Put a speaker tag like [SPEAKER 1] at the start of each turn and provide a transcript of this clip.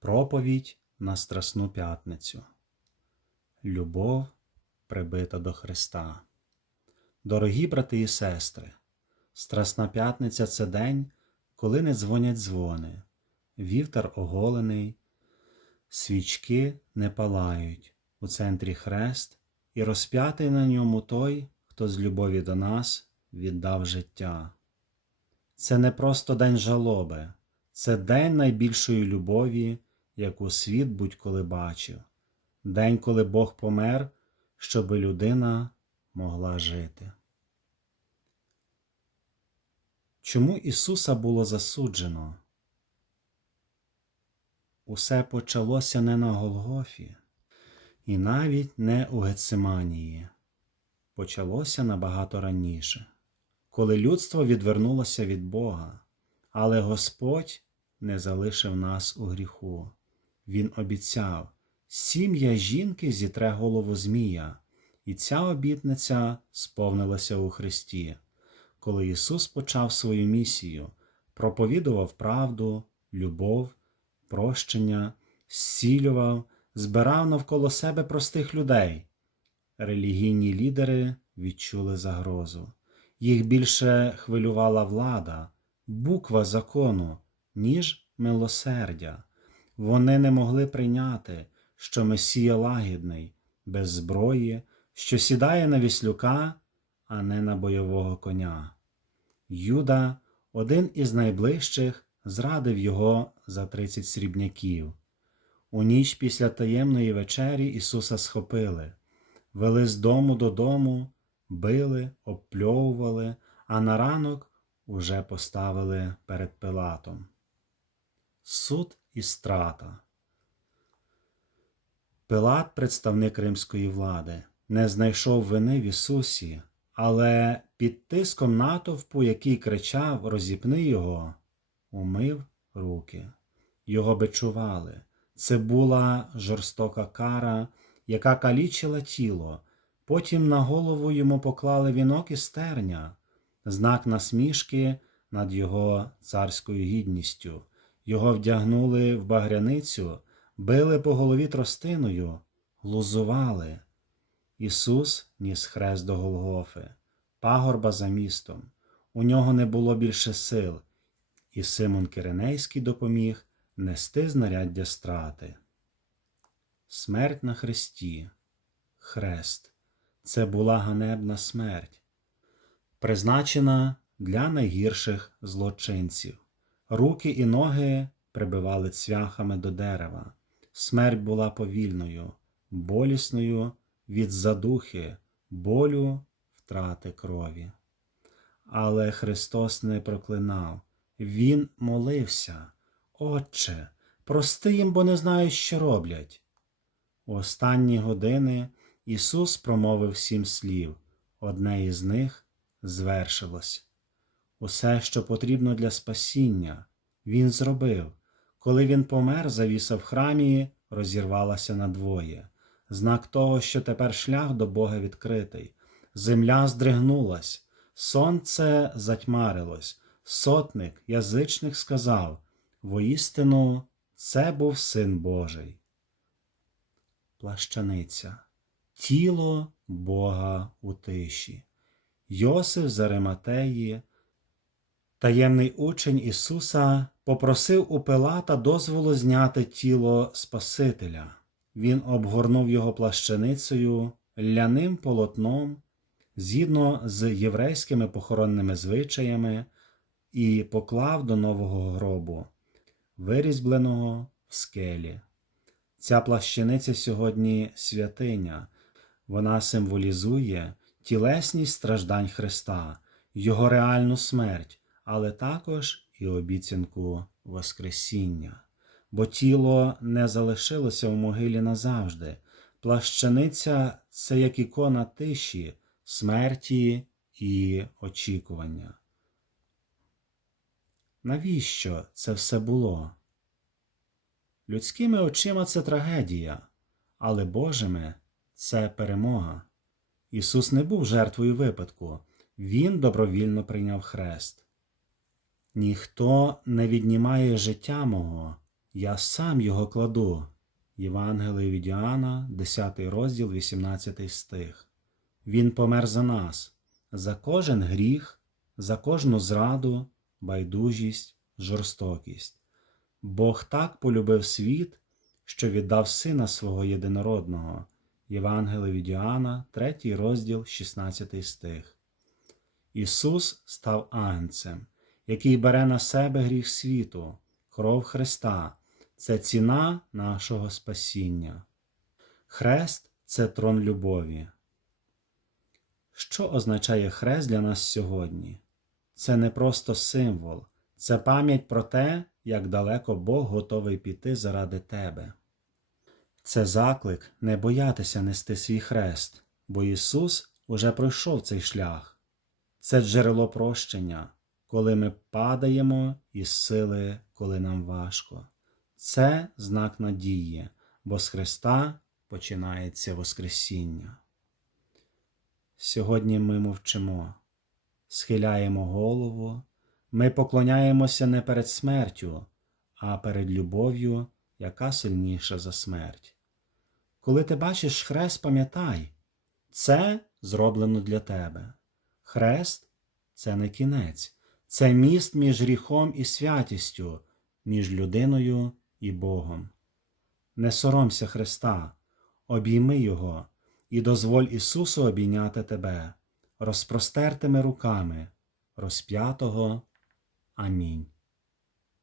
[SPEAKER 1] Проповідь на Страсну п'ятницю. Любов прибита до Христа. Дорогі брати і сестри, Страсна п'ятниця це день, коли не дзвонять дзвони, вівтар оголений, свічки не палають, у центрі хрест, і розп'ятий на ньому той, хто з любові до нас віддав життя. Це не просто день жалоби, це день найбільшої любові, яку світ будь-коли бачив, день, коли Бог помер, щоби людина могла жити. Чому Ісуса було засуджено? Усе почалося не на Голгофі, і навіть не у Гециманії. Почалося набагато раніше, коли людство відвернулося від Бога, але Господь не залишив нас у гріху. Він обіцяв, сім'я жінки зітре голову Змія, і ця обітниця сповнилася у Христі, коли Ісус почав свою місію, проповідував правду, любов, прощення, зцілював, збирав навколо себе простих людей. Релігійні лідери відчули загрозу. Їх більше хвилювала влада, буква закону, ніж милосердя. Вони не могли прийняти, що Месія лагідний, без зброї, що сідає на віслюка, а не на бойового коня. Юда, один із найближчих, зрадив його за тридцять срібняків. У ніч після таємної вечері Ісуса схопили, вели з дому додому, били, обпльовували, а на ранок уже поставили перед Пилатом. Суд і страта. Пилат, представник римської влади, не знайшов вини в Ісусі, але під тиском натовпу, який кричав Розіпни його, умив руки. Його бичували. Це була жорстока кара, яка калічила тіло. Потім на голову йому поклали вінок із терня, знак насмішки над його царською гідністю. Його вдягнули в багряницю, били по голові тростиною, глузували. Ісус ніс хрест до Голгофи, пагорба за містом. У нього не було більше сил, і Симон Киринейський допоміг нести знаряддя страти. Смерть на хресті, хрест це була ганебна смерть, призначена для найгірших злочинців. Руки і ноги прибивали цвяхами до дерева. Смерть була повільною, болісною від задухи, болю втрати крові. Але Христос не проклинав, Він молився. Отче, прости їм, бо не знають, що роблять. У останні години Ісус промовив сім слів, одне із них звершилось. Усе, що потрібно для спасіння, Він зробив. Коли він помер, завіса в храмі розірвалася надвоє, знак того, що тепер шлях до Бога відкритий. Земля здригнулась, сонце затьмарилось, сотник, язичник сказав воістину, це був син Божий. Плащаниця, тіло Бога у тиші. Йосиф з Ариматеї, таємний учень Ісуса, попросив у Пилата дозволу зняти тіло Спасителя. Він обгорнув його плащаницею, ляним полотном, згідно з єврейськими похоронними звичаями, і поклав до нового гробу, вирізбленого в скелі. Ця плащаниця сьогодні святиня, вона символізує тілесність страждань Христа, Його реальну смерть, але також і обіцянку Воскресіння. Бо тіло не залишилося в могилі назавжди. Плащаниця це як ікона тиші, смерті і очікування. Навіщо це все було? Людськими очима це трагедія, але Божими це перемога. Ісус не був жертвою випадку, Він добровільно прийняв хрест. Ніхто не віднімає життя мого, я сам його кладу. Євангеліє від Іоанна, 10 розділ, 18 стих. Він помер за нас, за кожен гріх, за кожну зраду, байдужість, жорстокість. Бог так полюбив світ, що віддав Сина свого єдинородного. Євангеліє від Іоанна, 3 розділ, 16 стих. Ісус став агнцем, який бере на себе гріх світу, кров Христа це ціна нашого спасіння. Хрест це трон любові. Що означає хрест для нас сьогодні? Це не просто символ, це пам'ять про те, як далеко Бог готовий піти заради тебе. Це заклик не боятися нести свій хрест, бо Ісус уже пройшов цей шлях. Це джерело прощення, коли ми падаємо із сили, коли нам важко. Це знак надії, бо з Христа починається Воскресіння. Сьогодні ми мовчимо, схиляємо голову, ми поклоняємося не перед смертю, а перед любов'ю, яка сильніша за смерть. Коли ти бачиш хрест, пам'ятай, це зроблено для тебе. Хрест це не кінець, це міст між гріхом і святістю, між людиною і Богом. Не соромся Христа, обійми Його і дозволь Ісусу обійняти тебе розпростертими руками, розп'ятого. Амінь.